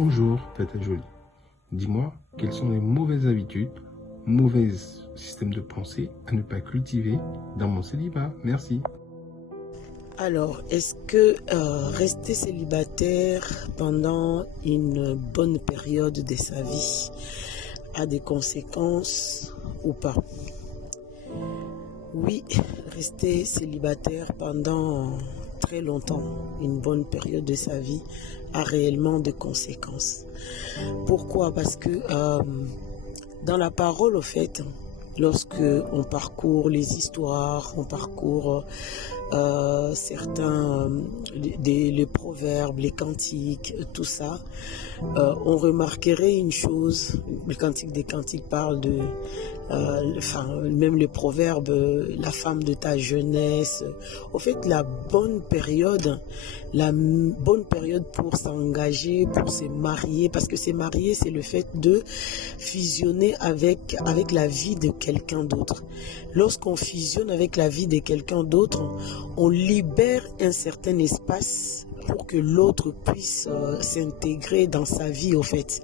Bonjour, Tata Jolie. Dis-moi, quelles sont les mauvaises habitudes, mauvais systèmes de pensée à ne pas cultiver dans mon célibat? Merci. Alors, est-ce que rester célibataire pendant une bonne période de sa vie a des conséquences ou pas? Oui, rester célibataire pendant très longtemps, une bonne période de sa vie, a réellement des conséquences. Pourquoi? Parce que dans la parole, au fait, lorsque on parcourt les histoires, on parcourt certains, les proverbes, les cantiques, tout ça, on remarquerait une chose. Le cantique des cantiques parle de, même le proverbe, la femme de ta jeunesse. Au fait, la bonne période pour s'engager, pour se marier, parce que se marier, c'est le fait de fusionner avec la vie de quelqu'un d'autre. Lorsqu'on fusionne avec la vie de quelqu'un d'autre, on libère un certain espace pour que l'autre puisse s'intégrer dans sa vie, au fait.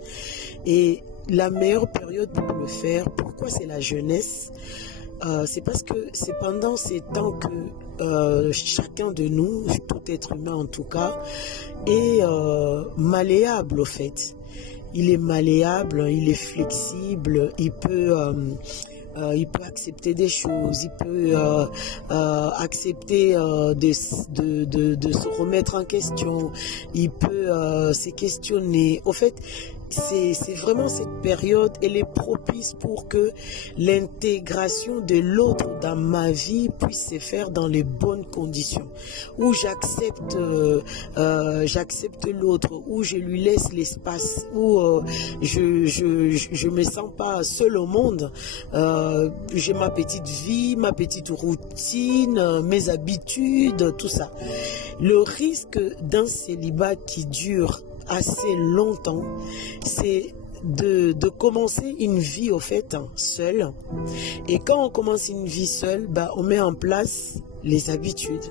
Et la meilleure période pour le faire, pourquoi c'est la jeunesse? C'est parce que c'est pendant ces temps que chacun de nous, tout être humain en tout cas, est malléable, au fait. Il est malléable, il est flexible, il peut accepter des choses, il peut accepter de se remettre en question, il peut se questionner. Au fait, c'est vraiment cette période, elle est propice pour que l'intégration de l'autre dans ma vie puisse se faire dans les bonnes conditions, où j'accepte l'autre, où je lui laisse l'espace, où je me sens pas seul au monde. J'ai ma petite vie, ma petite routine, mes habitudes, tout ça. Le risque d'un célibat qui dure assez longtemps, c'est de commencer une vie, au fait, seul. Et quand on commence une vie seule, on met en place les habitudes.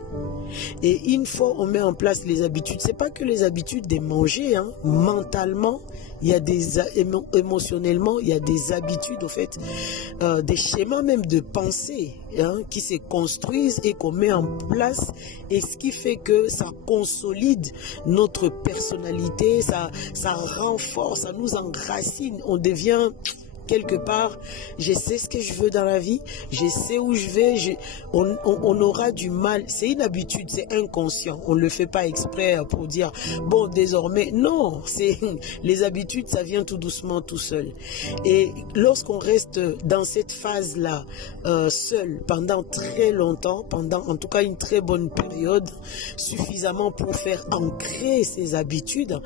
Et une fois on met en place les habitudes, c'est pas que les habitudes de manger, hein. Mentalement, il y a émotionnellement, il y a des habitudes, au fait, des schémas même de pensée, hein, qui se construisent et qu'on met en place, et ce qui fait que ça consolide notre personnalité, ça renforce, ça nous enracine, on devient quelque part, je sais ce que je veux dans la vie, je sais où je vais, on aura du mal. C'est une habitude, c'est inconscient. On ne le fait pas exprès pour dire, bon, désormais, non, les habitudes, ça vient tout doucement, tout seul. Et lorsqu'on reste dans cette phase-là, seul, pendant très longtemps, pendant en tout cas une très bonne période, suffisamment pour faire ancrer ses habitudes,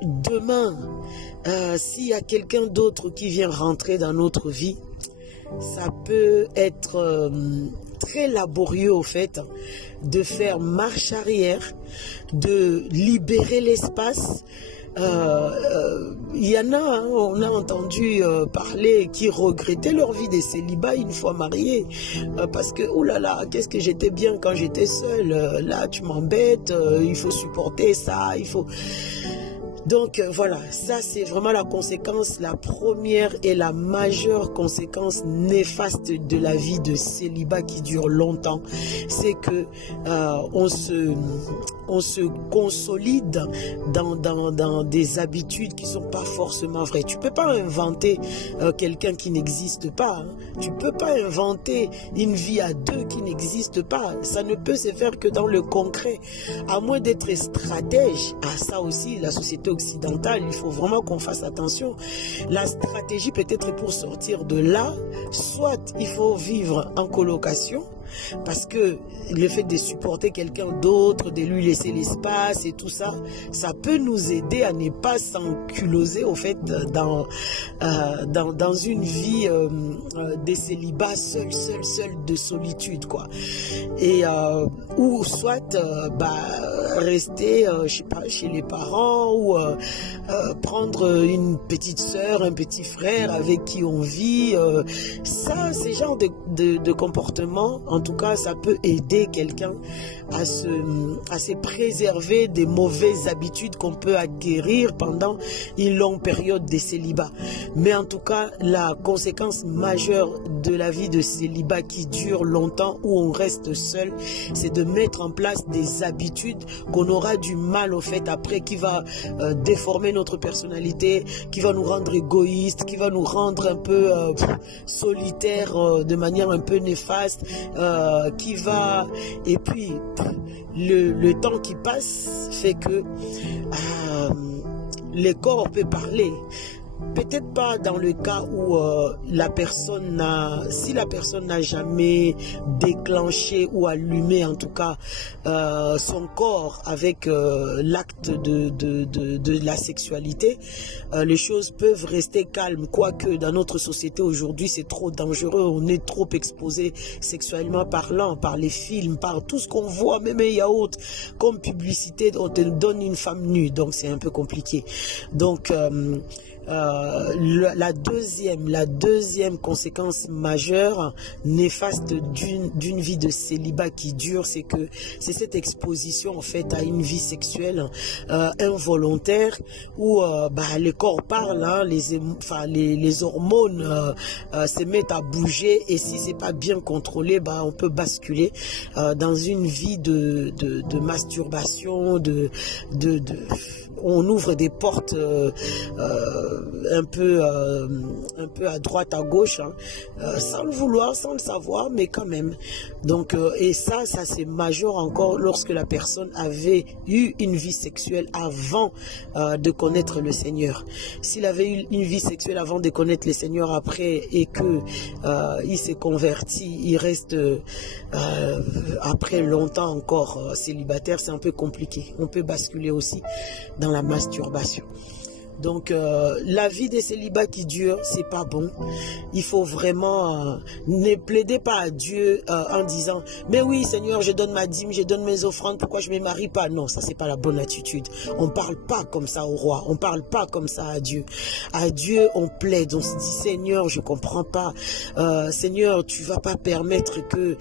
demain, s'il y a quelqu'un d'autre qui vient rentrer dans notre vie, ça peut être très laborieux, au fait, de faire marche arrière, de libérer l'espace. Il y en a, hein, on a entendu parler, qui regrettaient leur vie de célibat une fois mariés, parce que, oh là là, qu'est-ce que j'étais bien quand j'étais seule, là tu m'embêtes, il faut supporter ça, il faut... Donc voilà, ça c'est vraiment la conséquence, la première et la majeure conséquence néfaste de la vie de célibat qui dure longtemps, c'est que on se consolide dans des habitudes qui sont pas forcément vraies. Tu peux pas inventer quelqu'un qui n'existe pas, hein. Tu peux pas inventer une vie à deux qui n'existe pas. Ça ne peut se faire que dans le concret, à moins d'être stratège. Ah, ça aussi, la société occidentale, il faut vraiment qu'on fasse attention. La stratégie peut-être pour sortir de là, soit il faut vivre en colocation, parce que le fait de supporter quelqu'un d'autre, de lui laisser l'espace et tout ça, ça peut nous aider à ne pas s'enculoser, au fait, dans une vie de célibat seul, de solitude, quoi. Et ou soit rester, je sais pas, chez les parents, ou prendre une petite sœur, un petit frère avec qui on vit. Ça, ces genres de comportements, en en tout cas, ça peut aider quelqu'un à se préserver des mauvaises habitudes qu'on peut acquérir pendant une longue période de célibat. Mais en tout cas, la conséquence majeure de la vie de célibat qui dure longtemps, où on reste seul, c'est de mettre en place des habitudes qu'on aura du mal au fait après, qui va déformer notre personnalité, qui va nous rendre égoïstes, qui va nous rendre un peu solitaires de manière un peu néfaste, qui va... Et puis, le temps qui passe fait que le corps peut parler. Peut-être pas dans le cas où si la personne n'a jamais déclenché ou allumé en tout cas son corps avec l'acte de la sexualité, les choses peuvent rester calmes. Quoique dans notre société aujourd'hui c'est trop dangereux, on est trop exposé sexuellement parlant, par les films, par tout ce qu'on voit, même les yaourts comme publicité, on te donne une femme nue, donc c'est un peu compliqué. Donc la deuxième conséquence majeure, néfaste d'une vie de célibat qui dure, c'est que c'est cette exposition en fait à une vie sexuelle involontaire où le corps parle, hein, les hormones se mettent à bouger, et si c'est pas bien contrôlé, on peut basculer dans une vie de masturbation, on ouvre des portes un peu à droite, à gauche, hein, sans le vouloir, sans le savoir, mais quand même. Donc, et ça c'est majeur encore lorsque la personne avait eu une vie sexuelle avant de connaître le Seigneur. S'il avait eu une vie sexuelle avant de connaître le Seigneur après, et que il s'est converti, il reste après longtemps encore célibataire, c'est un peu compliqué. On peut basculer aussi dans la masturbation. Donc la vie des célibats qui dure, c'est pas bon. Il faut vraiment ne plaidez pas à Dieu en disant mais oui Seigneur, je donne ma dîme, je donne mes offrandes, pourquoi je me marie pas? Non, ça c'est pas la bonne attitude. On parle pas comme ça au roi, on parle pas comme ça à Dieu. À Dieu on plaide, on se dit Seigneur, je comprends pas, Seigneur, tu vas pas permettre que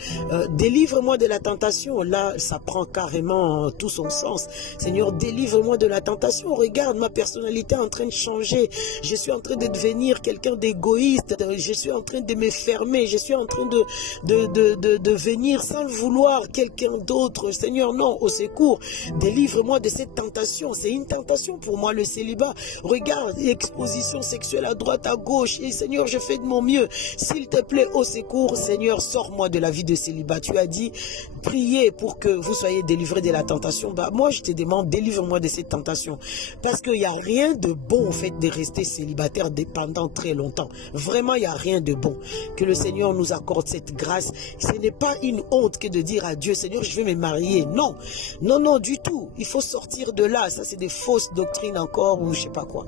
délivre-moi de la tentation. Là ça prend carrément tout son sens. Seigneur, délivre-moi de la tentation. Regarde ma personnalité en train de changer, je suis en train de devenir quelqu'un d'égoïste, je suis en train de me fermer, je suis en train de venir sans le vouloir quelqu'un d'autre. Seigneur, non, au secours, délivre-moi de cette tentation. C'est une tentation pour moi le célibat. Regarde, exposition sexuelle à droite, à gauche, et Seigneur, je fais de mon mieux. S'il te plaît, au secours, Seigneur, sors-moi de la vie de célibat. Tu as dit, priez pour que vous soyez délivrés de la tentation. Moi je te demande, délivre-moi de cette tentation, parce qu'il n'y a rien de bon au fait de rester célibataire pendant très longtemps. Vraiment, il n'y a rien de bon. Que le Seigneur nous accorde cette grâce. Ce n'est pas une honte que de dire à Dieu, Seigneur, je vais me marier. Non, non, non, du tout. Il faut sortir de là. Ça, c'est des fausses doctrines encore, ou je sais pas quoi.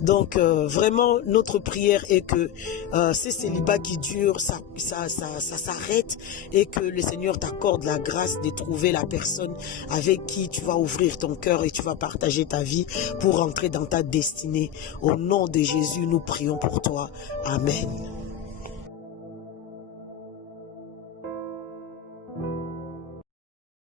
Donc, vraiment, notre prière est que ces célibats qui durent, ça s'arrête, et que le Seigneur t'accorde la grâce de trouver la personne avec qui tu vas ouvrir ton cœur et tu vas partager ta vie pour entrer dans ta destinée. Au nom de Jésus, nous prions pour toi. Amen.